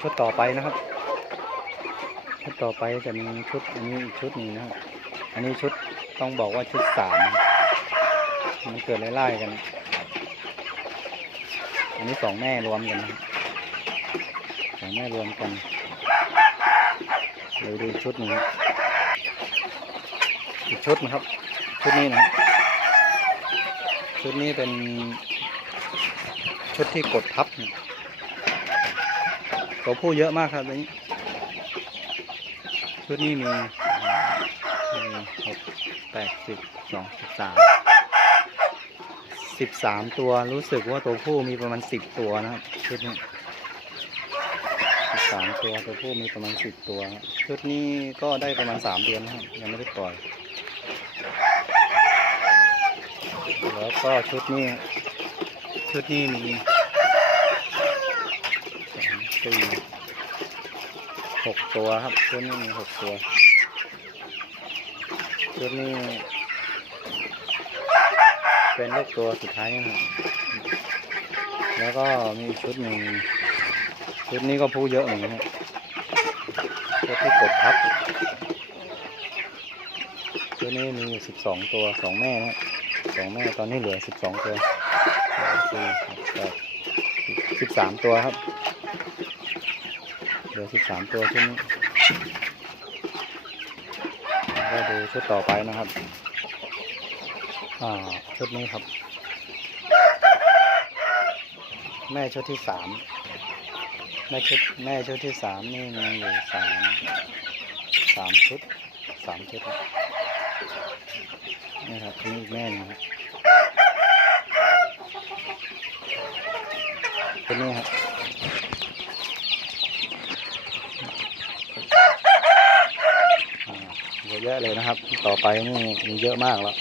ชุดต่อไปนะครับ ชุดต่อไปจะมีชุดอันนี้อีกชุดหนึ่งนะครับ อันนี้ชุดต้องบอกว่าชุดสามมันเกิดไล่ๆกัน อันนี้สองแม่รวมกันนะสองแม่รวมกันเลยดูชุดนึ่งครับอีกชุดนะครับ ชุดนี้นะชุดนี้เป็นชุดที่กดทับเนี่ย ตัวผู้เยอะมากครับตัวนี้ ชุดนี้มีหกแปดสิบสองสิบสามสิบสามตัวรู้สึกว่าตัวผู้มีประมาณสิบตัวนะครับชุดนี้สิบสามตัวตัวผู้มีประมาณสิบตัวครับชุดนี้ก็ได้ประมาณสามเดือนนะครับยังไม่ได้ปล่อย แล้วก็ชุดนี้ชุดนี้มี สี่หกตัวครับชุดนี้มีหกตัวชุดนี้เป็นลูกตัวสุดท้ายนะครับแล้วก็มีชุดหนึ่งชุดนี้ก็ผู้เยอะเหมือนกันชุดที่กดทับชุดนี้มีอยู่สิบสองตัวสองแม่นะสองแม่ตอนนี้เหลือสิบสองตัวสี่สิบสามตัวครับ ลือสิบสามตัวชุดนี้ก็ดูชุดต่อไปนะครับอ่าชุดนี้ครับ แม่ชุดที่สามแม่ชุดแม่ชุดที่สามนี่มีอยู่สามสามชุดสามชุดนี่ครับนี่อีกแม่นึงครับชุดนี้ครับ อ่า เยอะแยะเลยนะครับ ต่อไปนี่มีเยอะมากแล้ว